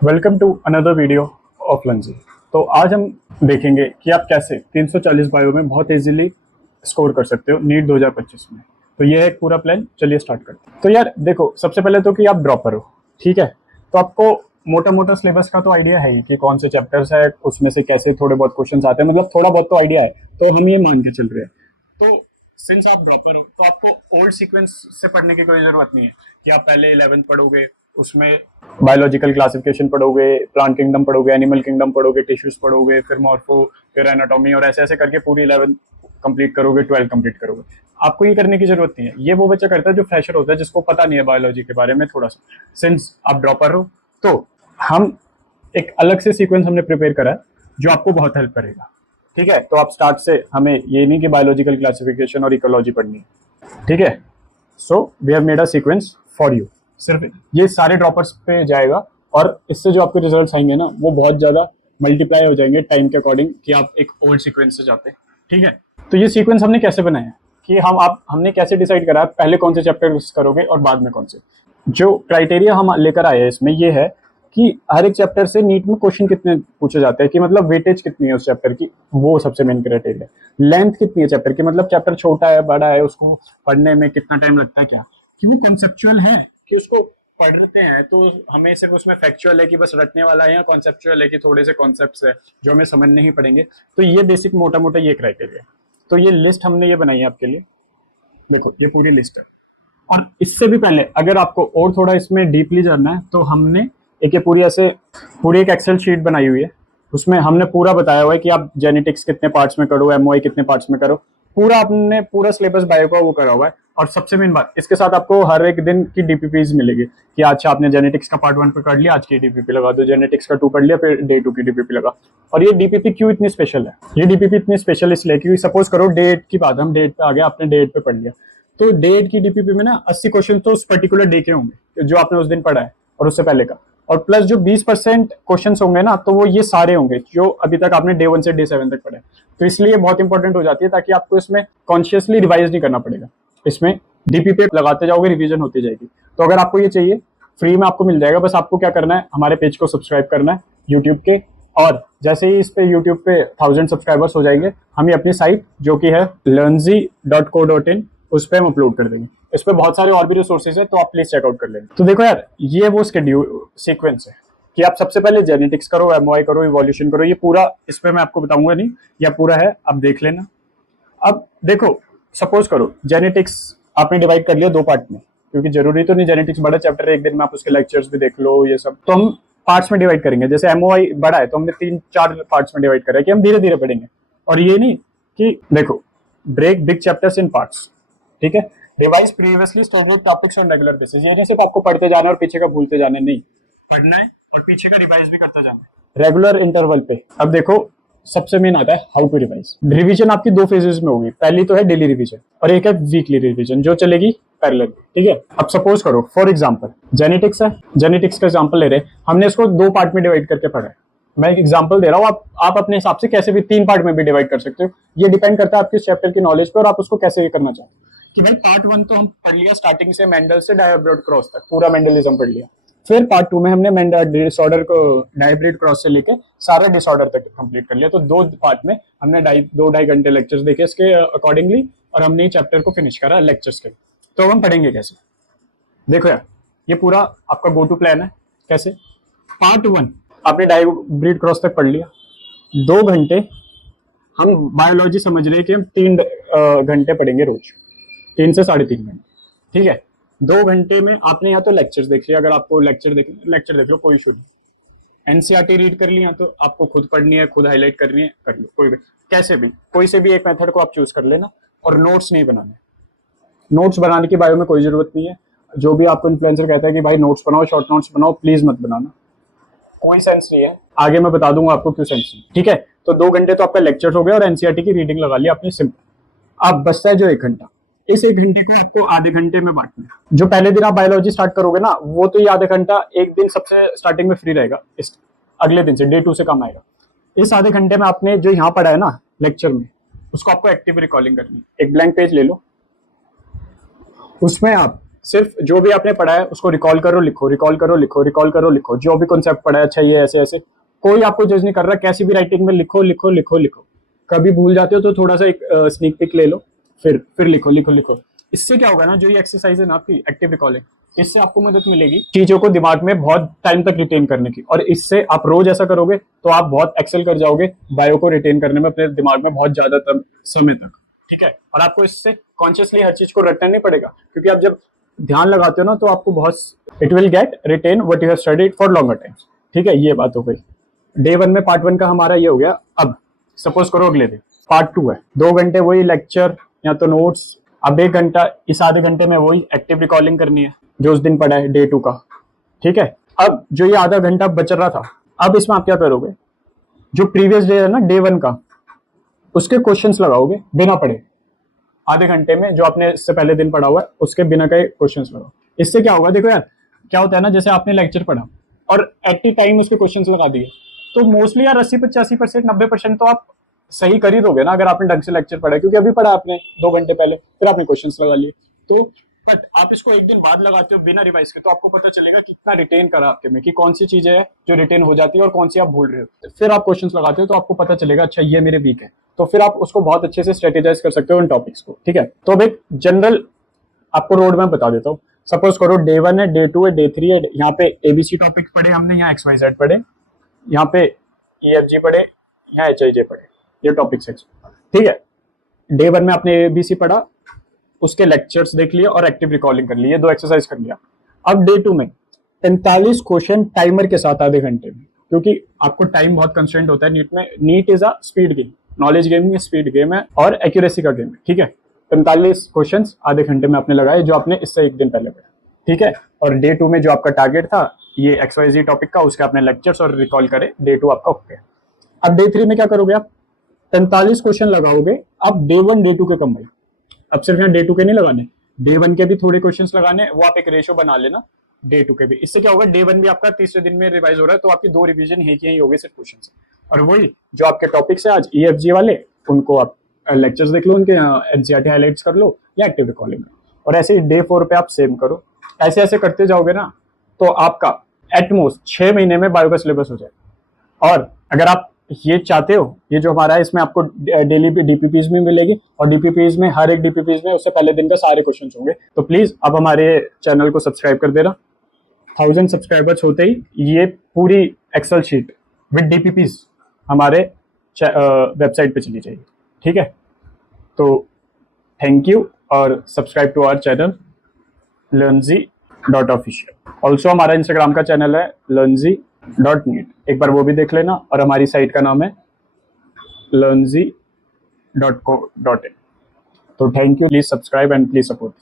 Welcome to another video of Lanji. तो आज हम देखेंगे कि आप कैसे 340 बायो में बहुत इजीली स्कोर कर सकते हो नीट 2025 में। तो ये है एक पूरा प्लान, चलिए स्टार्ट करते हैं। तो यार देखो, सबसे पहले तो कि आप ड्रॉपर हो, ठीक है। तो आपको मोटा मोटा सिलेबस का तो आइडिया है ही कि कौन से चैप्टर्स है, उसमें से कैसे थोड़े बहुत क्वेश्चंस आते हैं, मतलब थोड़ा बहुत तो आइडिया है। तो हम ये मान के चल रहे हैं। तो सिंस आप ड्रॉपर हो तो आपको ओल्ड सीक्वेंस से पढ़ने की कोई जरूरत नहीं है कि आप पहले 11th पढ़ोगे, उसमें बायोलॉजिकल क्लासिफिकेशन पढ़ोगे, प्लांट किंगडम पढ़ोगे, एनिमल किंगडम पढ़ोगे, टिश्यूज पढ़ोगे, फिर मॉर्फो, फिर एनाटॉमी, और ऐसे ऐसे करके पूरी 11th कंप्लीट करोगे, 12 कंप्लीट करोगे। आपको ये करने की जरूरत नहीं है। ये वो बच्चा करता है जो फ्रेशर होता है, जिसको पता नहीं है बायोलॉजी के बारे में थोड़ा सा। सिंस आप ड्रॉपर हो तो हम एक अलग से सीक्वेंस हमने प्रिपेयर करा है जो आपको बहुत हेल्प करेगा, ठीक है। तो आप स्टार्ट से, हमें ये नहीं कि बायोलॉजिकल क्लासिफिकेशन और इकोलॉजी पढ़नी है, ठीक है। So we have made a sequence for you. सिर्फ ये सारे ड्रॉपर्स पे जाएगा और इससे जो आपके रिजल्ट्स आएंगे ना, वो बहुत ज्यादा मल्टीप्लाई हो जाएंगे टाइम के अकॉर्डिंग कि आप एक ओल्ड सीक्वेंस से जाते हैं, ठीक है। तो ये सीक्वेंस हमने कैसे बनाया है कि हमने कैसे डिसाइड करा पहले कौन से चैप्टर करोगे और बाद में कौन से। जो क्राइटेरिया हम लेकर आए हैं इसमें ये है कि हर एक चैप्टर से नीट में क्वेश्चन कितने पूछे जाते हैं, कि मतलब वेटेज कितनी है उस चैप्टर की, वो सबसे मेन क्राइटेरिया। लेंथ कितनी है चैप्टर की, मतलब चैप्टर छोटा है बड़ा है, उसको पढ़ने में कितना टाइम लगता है, क्या कि वो कॉन्सेप्चुअल है कि उसको पढ़ते हैं तो हमें सिर्फ उसमें फैक्चुअल है कि बस रटने वाला है, या कॉन्सेप्चुअल है कि थोड़े से कॉन्सेप्ट्स है जो हमें समझने ही पड़ेंगे। तो ये बेसिक मोटा मोटा ये क्राइटेरिया। तो ये लिस्ट हमने ये बनाई है आपके लिए, देखो ये पूरी लिस्ट है। और इससे भी पहले अगर आपको और थोड़ा इसमें डीपली जानना है तो हमने एक ये पूरी एक एक्सेल शीट बनाई हुई है। उसमें हमने पूरा बताया हुआ है कि आप जेनेटिक्स कितने पार्ट्स में करो, एमओआई कितने पार्ट्स में करो, पूरा आपने पूरा सिलेबस बायो का वो करा हुआ है। और सबसे मेन बात, इसके साथ आपको हर एक दिन की डीपीपीज मिलेगी कि अच्छा आपने जेनेटिक्स का पार्ट 1 पे कर लिया, आज की डीपीपी लगा दो, जेनेटिक्स का 2 पढ़ लिया, फिर डे 2 की डीपीपी लगा। और ये डीपीपी क्यों इतनी स्पेशल है, ये डीपीपी इतनी स्पेशल इसलिए क्योंकि सपोज करो डेट की बात, हम डेट पे आ गया, आपने डेट पे पढ़ लिया, तो डेट की डीपीपी में ना 80 क्वेश्चन तो उस पर्टिकुलर डे के होंगे जो आपने उस दिन पढ़ा है और उससे पहले का, और प्लस जो 20% क्वेश्चन होंगे ना, तो वो ये सारे होंगे जो अभी तक आपने डे 1 से डे 7 तक पढ़े। तो इसलिए बहुत इंपॉर्टेंट हो जाती है, ताकि आपको इसमें कॉन्शियसली रिवाइज नहीं करना पड़ेगा। इसमें डीपीपी लगाते जाओगे, रिवीजन होती जाएगी। तो अगर आपको ये चाहिए, फ्री में आपको मिल जाएगा। बस आपको क्या करना है, हमारे पेज को सब्सक्राइब करना है यूट्यूब के, और जैसे ही इस पे यूट्यूब पे 1000 सब्सक्राइबर्स हो जाएंगे, हम ये अपनी साइट जो कि है learnzy.co.in, उस पर हम अपलोड कर देंगे। इस पर बहुत सारे और भी रिसोर्सेज है, तो आप प्लीज चेकआउट कर लेंगे। तो देखो यार, ये वो शेड्यूल सीक्वेंस है कि आप सबसे पहले जेनेटिक्स करो, एमओआई करो, इवोल्यूशन करो, ये पूरा इस पे मैं आपको बताऊंगा नहीं, या पूरा है आप देख लेना। अब देखो, सपोज करो जेनेटिक्स आपने डिवाइड कर लिया 2 पार्ट में, क्योंकि जरूरी तो नहीं जेनेटिक्स बड़ा चैप्टर है, एक दिन में आप उसके लेक्चर्स भी देख लो, ये सब तो हम पार्ट्स में डिवाइड करेंगे। जैसे एमओआई बड़ा है तो हमने 3-4 पार्ट्स में डिवाइड करा है कि हम धीरे धीरे पढ़ेंगे। और ये नहीं कि देखो, break big chapters in parts, ठीक है। Revise previously stored topics on regular basis, ये नहीं सिर्फ आपको पढ़ते जाना और पीछे का भूलते जाना, नहीं, पढ़ना है और पीछे का रिवाइज भी करते जाना है रेगुलर इंटरवल पे। अब देखो, सबसे मेन आता है हाउ टू रिवाइज। रिवीजन आपकी 2 फेजेस में होगी, पहली तो है डेली रिवीजन और एक है वीकली रिवीजन जो चलेगी पैरेलल, ठीक है। अब सपोज करो फॉर एग्जांपल जेनेटिक्स है, जेनेटिक्स का एग्जांपल ले रहे हैं, हमने इसको 2 पार्ट में डिवाइड करके पढ़ा है। मैं एक एग्जांपल दे रहा हूँ, आप अपने हिसाब से कैसे भी 3 पार्ट में भी डिवाइड कर सकते हो। ये डिपेंड करता है आपके चैप्टर की नॉलेज पे और आप उसको कैसे ये करना चाहते हो। कि भाई पार्ट 1 तो हम पढ़ लिया स्टार्टिंग से, मेंडल से डायब्रोड क्रॉस तक पूरा मेंडलिज्म पढ़ लिया। फिर पार्ट 2 में हमने मेंडल डिसऑर्डर को डायब्रिड क्रॉस से लेके सारे डिसऑर्डर तक कंप्लीट कर लिया। तो 2 पार्ट में हमने 2-2.5 घंटे लेक्चर्स देखे इसके अकॉर्डिंगली, और हमने चैप्टर को फिनिश करा लेक्चर्स के। तो हम पढ़ेंगे कैसे, देखो यार, ये पूरा आपका गो टू प्लान है। कैसे, पार्ट 1 आपने डायब्रिड क्रॉस तक पढ़ लिया, 2 घंटे हम बायोलॉजी समझ रहे हैं कि हम 3 घंटे पढ़ेंगे रोज, 3 से 3.5 घंटे, ठीक है। 2 घंटे में आपने या तो लेक्चर्स देख लिया, अगर आपको लेक्चर देख लो, कोई इशू नहीं। एनसीईआरटी रीड कर लिया तो आपको खुद पढ़नी है, खुद हाईलाइट करनी है, कर लो, कोई भी कैसे भी कोई से भी एक मेथड को आप चूज कर लेना। और नोट्स नहीं बनाने, नोट्स बनाने की बायो में कोई जरूरत नहीं है। जो भी आपको इन्फ्लुएंसर कहता है कि भाई नोट्स बनाओ, शॉर्ट नोट्स बनाओ, प्लीज मत बनाना, कोई सेंस नहीं है। आगे मैं बता दूंगा आपको क्यों सेंस नहीं, ठीक है। तो 2 घंटे तो आपका लेक्चर हो गया और एनसीईआरटी की रीडिंग लगा लिया आपने, सिंपल। अब बचता है जो 1 घंटा, इस 1 घंटे को आपको आधे घंटे में बांटना है। जो पहले दिन आप बायोलॉजी स्टार्ट करोगे ना, वो तो ये आधे घंटा एक दिन सबसे स्टार्टिंग में फ्री रहेगा, इस अगले दिन से डे 2 से काम आएगा। इस आधे घंटे में आपने जो यहाँ पढ़ा है ना लेक्चर में, उसको आपको एक्टिव रिकॉर्डिंग करनी है। एक ब्लैंक पेज ले लो, उसमें आप सिर्फ जो भी आपने पढ़ा है उसको रिकॉल करो, लिखो, रिकॉल करो, लिखो, रिकॉल करो, लिखो, जो भी कॉन्सेप्ट पढ़ा है, अच्छा ये ऐसे ऐसे, कोई आपको जज नहीं कर रहा, कैसी भी राइटिंग में लिखो लिखो लिखो लिखो। कभी भूल जाते हो तो थोड़ा सा एक स्नीक पिक ले लो, फिर लिखो लिखो लिखो। इससे क्या होगा ना, जो ये एक्सरसाइज है ना आपकी एक्टिव रिकॉलिंग, इससे आपको मदद मिलेगी चीजों को दिमाग में बहुत टाइम तक रिटेन करने की, और इससे आप रोज ऐसा करोगे तो आप बहुत एक्सेल कर जाओगे बायो को रिटेन करने में अपने दिमाग में बहुत ज्यादा समय तक। ठीक है, और आपको इससे कॉन्शियसली हर चीज को रटना नहीं पड़ेगा, क्योंकि आप जब ध्यान लगाते हो ना तो आपको बहुत, it will get retain what you have studied for longer time. ठीक है, ये बात हो गई। डे 1 में पार्ट 1 का हमारा ये हो गया। अब सपोज करो अगले दिन पार्ट 2 है, 2 घंटे वही लेक्चर या तो नोट्स, अब 1 घंटा, इस आधे घंटे में वही एक्टिव रिकॉलिंग करनी है जो उस दिन पढ़ा है डे 2 का। ठीक है, अब जो ये आधा घंटा बच रहा था, अब इसमें आप क्या करोगे, जो प्रीवियस डे है ना डे 1 का, उसके क्वेश्चंस लगाओगे बिना पढ़े। आधे घंटे में जो आपने इससे पहले दिन पढ़ा हुआ है उसके बिना के क्वेश्चंस लगाओ। इससे क्या होगा, देखो यार क्या होता है ना, जैसे आपने लेक्चर पढ़ा और एट द टाइम उसके क्वेश्चंस लगा दिए, तो मोस्टली यार 80-85%, 90% तो आप सही कर ही दोगे ना, अगर आपने ढंग से लेक्चर पढ़ा, क्योंकि अभी पढ़ा आपने 2 घंटे पहले, फिर आपने क्वेश्चंस लगा लिए। तो बट आप इसको एक दिन बाद लगाते हो बिना रिवाइज के, तो आपको पता चलेगा कितना रिटेन करा आपके में, कि कौन सी चीजें है जो रिटेन हो जाती है और कौन सी आप भूल रहे हो। फिर आप क्वेश्चंस लगाते हो तो आपको पता चलेगा अच्छा ये मेरे वीक है, तो फिर आप उसको बहुत अच्छे से स्ट्रेटेजाइज कर सकते हो उन टॉपिक्स को। ठीक है, तो अब एक जनरल आपको रोड मैप बता देता हूँ। सपोज करो डे 1 है, डे 2 है, डे 3 है, यहाँ पे एबीसी टॉपिक पढ़े हमने, यहाँ XYZ पढ़े, यहाँ पे EFG पढ़े, यहाँ HIJ पढ़े, ये टॉपिक 6। ठीक है, डे 1 में आपने एबीसी पढ़ा, उसके लेक्चर्स देख लिए और एक्टिव रिकॉलिंग कर ली, ये 2 एक्सरसाइज कर लिया। अब डे 2 में 45 क्वेश्चन टाइमर के साथ आधे घंटे में, क्योंकि आपको टाइम बहुत कंस्ट्रेंट होता है नीट में। NEET is a speed game, knowledge game में स्पीड गेम है और एक्यूरेसी का गेम है। ठीक है, 45 क्वेश्चन आधे घंटे में आपने लगाए, जो आपने इससे एक दिन पहले पढ़ा। ठीक है, और डे 2 में जो आपका टारगेट था ये XYZ टॉपिक का, उसके आपने लेक्चर्स और रिकॉल करे, डे 2 आपका ओके। अब डे 3 में क्या करोगे आप, 45 क्वेश्चन लगाओगे। अब डे 1 डे 2 के कंबाइन, अब सिर्फ यहाँ डे 2 के नहीं लगाने, डे 1 के भी थोड़े क्वेश्चंस लगाने, वो आप एक रेशो बना लेना डे 2 के भी। इससे क्या होगा, डे 1 भी आपका तीसरे दिन में रिवाइज हो रहा है, तो आपकी 2 रिवीजन ही होगी सिर्फ क्वेश्चन से। और वही जो आपके टॉपिक्स है आज EFG वाले, उनको आप लेक्चर्स देख लो, उनके NCERT हाईलाइट्स कर लो या एक्टिव रिकॉलिंग, और ऐसे ही डे 4 पे आप सेम करो। ऐसे ऐसे करते जाओगे ना तो आपका एटमोस्ट 6 महीने में बायो का सिलेबस हो जाए। और अगर आप ये चाहते हो, ये जो हमारा है इसमें आपको डेली DPPs में मिलेगी, और DPPs में हर एक DPPs में उससे पहले दिन का सारे क्वेश्चंस होंगे। तो प्लीज आप हमारे चैनल को सब्सक्राइब कर देना। 1000 सब्सक्राइबर्स होते ही ये पूरी एक्सेल शीट विद DPPs हमारे वेबसाइट पे चली जाएगी। ठीक है, तो थैंक यू, और subscribe to our channel learnzy.official। Also हमारा इंस्टाग्राम का चैनल है learnzy.neet, एक बार वो भी देख लेना, और हमारी साइट का नाम है learnzy.co.in। तो thank you, please subscribe and please support.